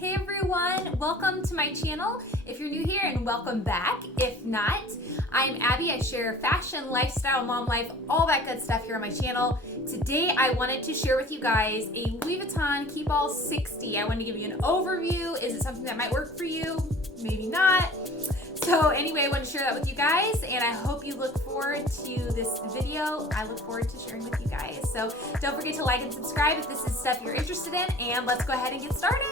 Hey everyone, welcome to my channel. If you're new here, and welcome back. If not, I'm Abby. I share fashion, lifestyle, mom life, all that good stuff here on my channel. Today I wanted to share with you guys a Louis Vuitton Keepall 60. I wanted to give you an overview. Is it something that might work for you? Maybe not. So anyway, I want to share that with you guys, and I hope you look forward to this video. I look forward to sharing with you guys. So don't forget to like and subscribe if this is stuff you're interested in, and let's go ahead and get started.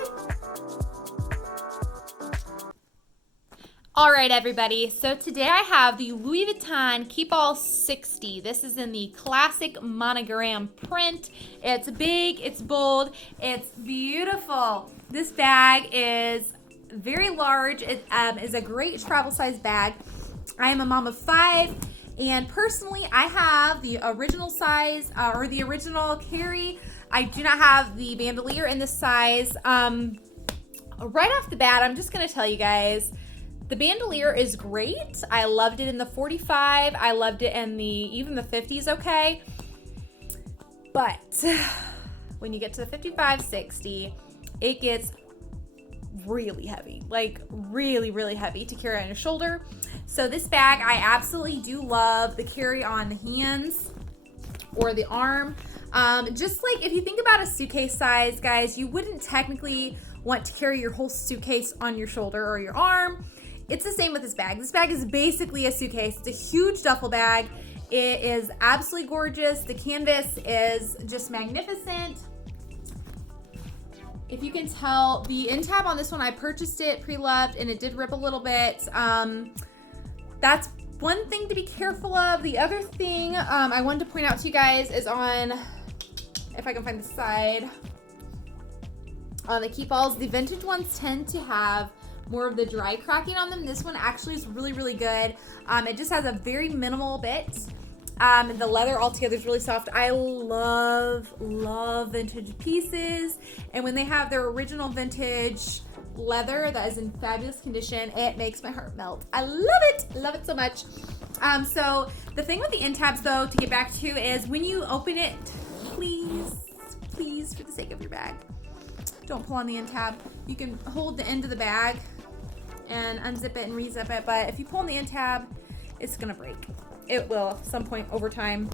All right, everybody. So today I have the Louis Vuitton Keepall 60. This is in the classic monogram print. It's big, it's bold, it's beautiful. This bag is very large. It is a great travel size bag. I am a mom of 5, and personally I have the original size or the original carry. I do not have the bandolier in this size. Right off the bat, I'm just gonna tell you guys, the bandolier is great. I loved it in the 45. I loved it in even the 50s, okay? But when you get to the 55, 60, it gets really heavy, like really heavy to carry on your shoulder. So this bag, I absolutely do love the carry on the hands or the arm. Just like if you think about a suitcase size, guys, you wouldn't technically want to carry your whole suitcase on your shoulder or your arm. It's the same with this bag. This bag is basically a suitcase. It's a huge duffel bag. It is absolutely gorgeous. The canvas is just magnificent. If you can tell, the end tab on this one, I purchased it pre-loved and it did rip a little bit. That's one thing to be careful of. The other thing I wanted to point out to you guys is on, if I can find the side, on the Keepalls, the vintage ones tend to have more of the dry cracking on them. This one actually is really good. It just has a very minimal bit. The leather altogether is really soft. I love vintage pieces, and when they have their original vintage leather that is in fabulous condition, it makes my heart melt. I love it so much. So the thing with the end tabs, though, to get back to, is when you open it, please, for the sake of your bag, don't pull on the end tab. You can hold the end of the bag and unzip it and rezip it, but if you pull on the end tab, it's gonna break. It will at some point over time.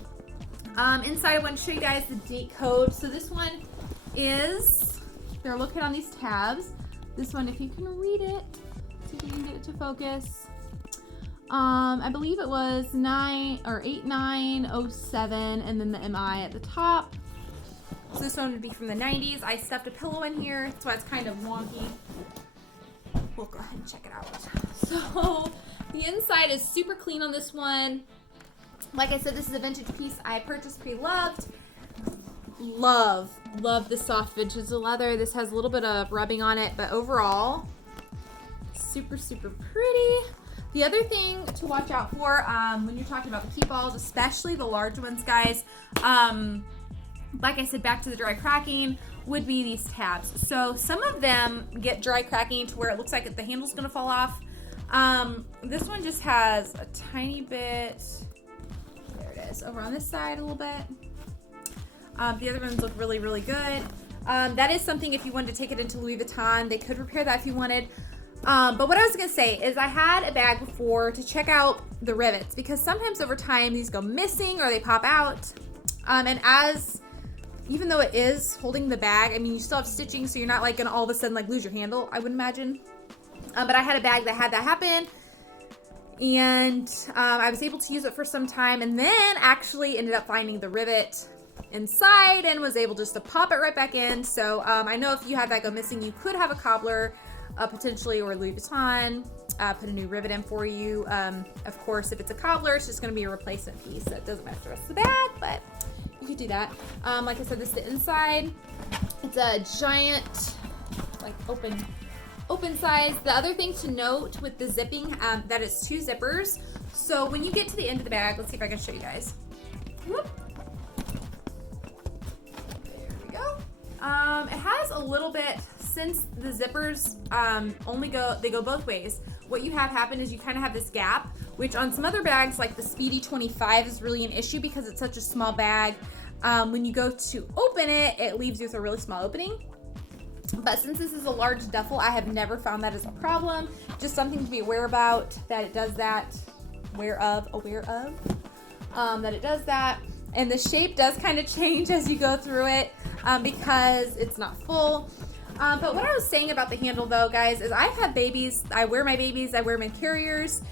Inside, I want to show you guys the date code. So this one is, they're located on these tabs. This one, if you can read it, see if you can get it to focus. I believe it was 8907, and then the MI at the top. So this one would be from the 90s. I stuffed a pillow in here, that's why it's kind of wonky. We'll go ahead and check it out. So the inside is super clean on this one. Like I said, this is a vintage piece I purchased pre-loved. Love the soft vintage leather. This has a little bit of rubbing on it, but overall, super pretty. The other thing to watch out for when you're talking about the Keepalls, especially the large ones, guys, like I said, back to the dry cracking, would be these tabs. So some of them get dry cracking to where it looks like the handle's gonna fall off. This one just has a tiny bit, there it is, over on this side a little bit. The other ones look really good. That is something, if you wanted to take it into Louis Vuitton, they could repair that if you wanted. But what I was gonna say is I had a bag before to check out the rivets, because sometimes over time these go missing or they pop out. And even though it is holding the bag, I mean, you still have stitching, so you're not like gonna all of a sudden like lose your handle, I would imagine. But I had a bag that had that happen, and I was able to use it for some time, and then actually ended up finding the rivet inside and was able just to pop it right back in. So I know if you had that go missing, you could have a cobbler potentially, or Louis Vuitton put a new rivet in for you. Of course, if it's a cobbler, it's just gonna be a replacement piece, so it doesn't match the rest of the bag, but you could do that. Like I said, this is the inside. It's a giant, like open size. The other thing to note with the zipping, that it's 2 zippers. So when you get to the end of the bag, let's see if I can show you guys. Whoop. There we go. It has a little bit, since the zippers they go both ways. What you have happen is you kind of have this gap, which on some other bags like the Speedy 25 is really an issue because it's such a small bag. When you go to open it, it leaves you with a really small opening. But since this is a large duffel, I have never found that as a problem. Just something to be aware about, that it does that. Aware of, that it does that. And the shape does kind of change as you go through it because it's not full. But what I was saying about the handle though, guys, is I've had babies. I wear my babies. I wear my carriers.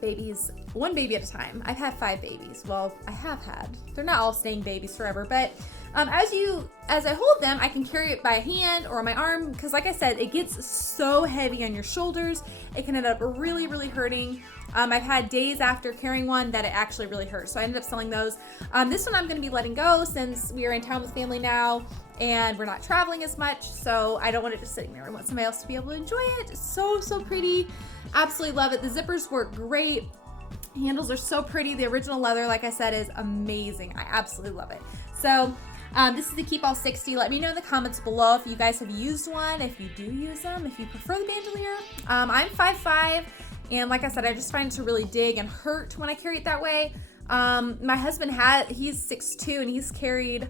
Babies, one baby at a time. I've had 5 babies. Well, I have had. They're not all staying babies forever, but as I hold them, I can carry it by hand or my arm because, like I said, it gets so heavy on your shoulders. It can end up really, really hurting. I've had days after carrying one that it actually really hurts, so I ended up selling those. This one I'm going to be letting go since we are in town with family now and we're not traveling as much, so I don't want it just sitting there. I want somebody else to be able to enjoy it. It's so, so pretty. Absolutely love it. The zippers work great. Handles are so pretty. The original leather, like I said, is amazing. I absolutely love it. So this is the Keepall 60. Let me know in the comments below if you guys have used one, if you do use them, if you prefer the bandolier. I'm 5'5", and like I said, I just find it to really dig and hurt when I carry it that way. My husband he's 6'2", and he's carried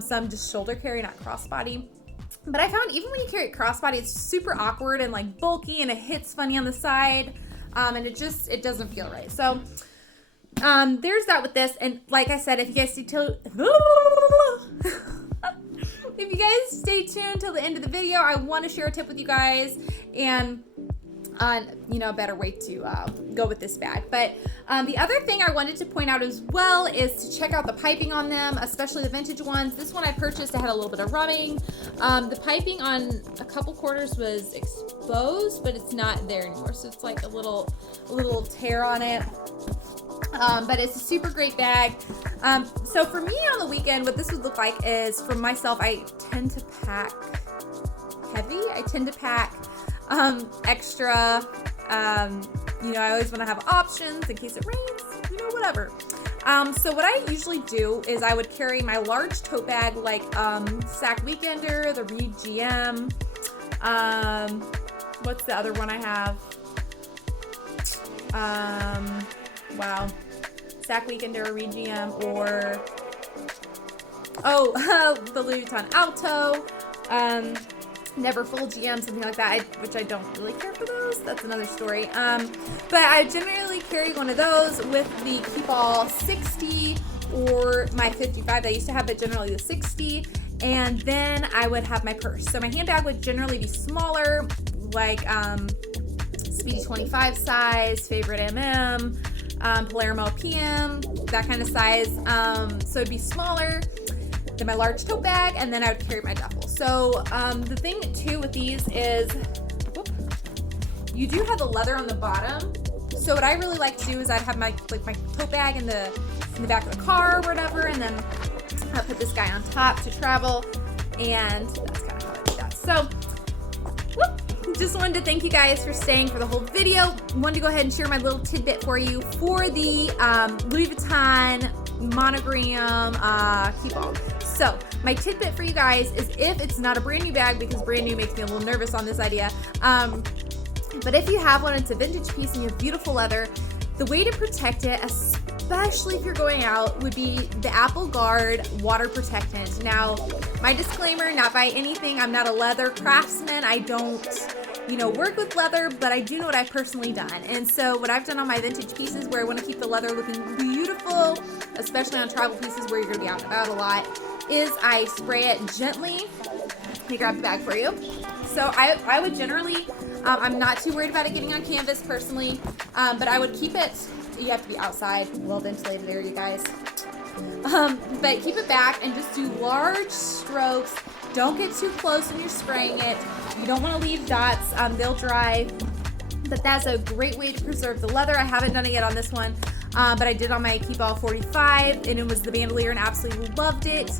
some just shoulder carry, not crossbody. But I found even when you carry it crossbody, it's super awkward and like bulky, and it hits funny on the side, and it doesn't feel right. So there's that with this. And like I said, if you guys if you guys stay tuned till the end of the video, I want to share a tip with you guys and a better way to go with this bag. But the other thing I wanted to point out as well is to check out the piping on them, especially the vintage ones. This one I purchased, I had a little bit of rubbing. The piping on a couple quarters was exposed, but it's not there anymore, so it's like a little tear on it. But it's a super great bag. So for me on the weekend, what this would look like is, for myself, I tend to pack heavy. I tend to pack extra. I always want to have options in case it rains, whatever. So what I usually do is I would carry my large tote bag, like Sack Weekender, the Reed GM. What's the other one I have? Sack Weekender, Reed GM, or the Louis Vuitton Alto. Never Full GM, something like that, which I don't really care for those. That's another story. But I generally carry one of those with the Keepall 60 or my 55 that I used to have, but generally the 60. And then I would have my purse. So my handbag would generally be smaller, like Speedy 25 size, Favorite MM, Palermo PM, that kind of size. So it'd be smaller than my large tote bag, and then I would carry my duffel. So the thing too with these is, you do have the leather on the bottom. So what I really like to do is I'd have my tote bag in the back of the car or whatever, and then I put this guy on top to travel, and that's kind of how I do that. So just wanted to thank you guys for staying for the whole video. Wanted to go ahead and share my little tidbit for you for the Louis Vuitton monogram Keepall. So my tidbit for you guys is, if it's not a brand new bag, because brand new makes me a little nervous on this idea, but if you have one, it's a vintage piece and you have beautiful leather, the way to protect it, especially if you're going out, would be the Apple Guard water protectant. Now, my disclaimer, not by anything, I'm not a leather craftsman. I don't work with leather, but I do know what I've personally done. And so what I've done on my vintage pieces, where I want to keep the leather looking beautiful, especially on travel pieces where you're going to be out and about a lot, is I spray it gently. Let me grab the bag for you. So I would generally, I'm not too worried about it getting on canvas personally, but I would keep it, you have to be outside, well ventilated area, you guys. But keep it back and just do large strokes. Don't get too close when you're spraying it. You don't want to leave dots, they'll dry. But that's a great way to preserve the leather. I haven't done it yet on this one, but I did on my Keepall 45, and it was the bandolier, and absolutely loved it.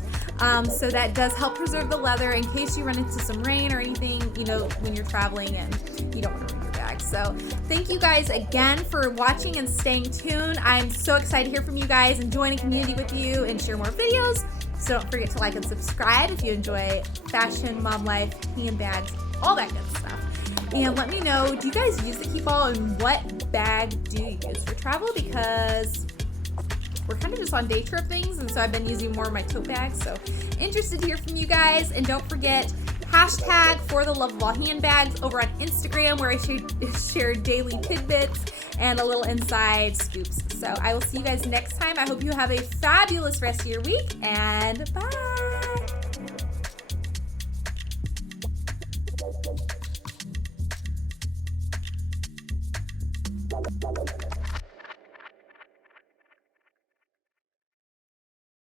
So that does help preserve the leather in case you run into some rain or anything, when you're traveling and you don't want to ruin your bag. So thank you guys again for watching and staying tuned. I'm so excited to hear from you guys and join a community with you and share more videos. So don't forget to like and subscribe if you enjoy fashion, mom life, handbags, all that good stuff. And let me know, do you guys use the Keepall, and what bag do you use for travel? Because we're kind of just on day trip things, and so I've been using more of my tote bags. So interested to hear from you guys, and don't forget hashtag for the love of all handbags over on Instagram, where I share daily tidbits and a little inside scoops. So I will see you guys next time. I hope you have a fabulous rest of your week, and bye.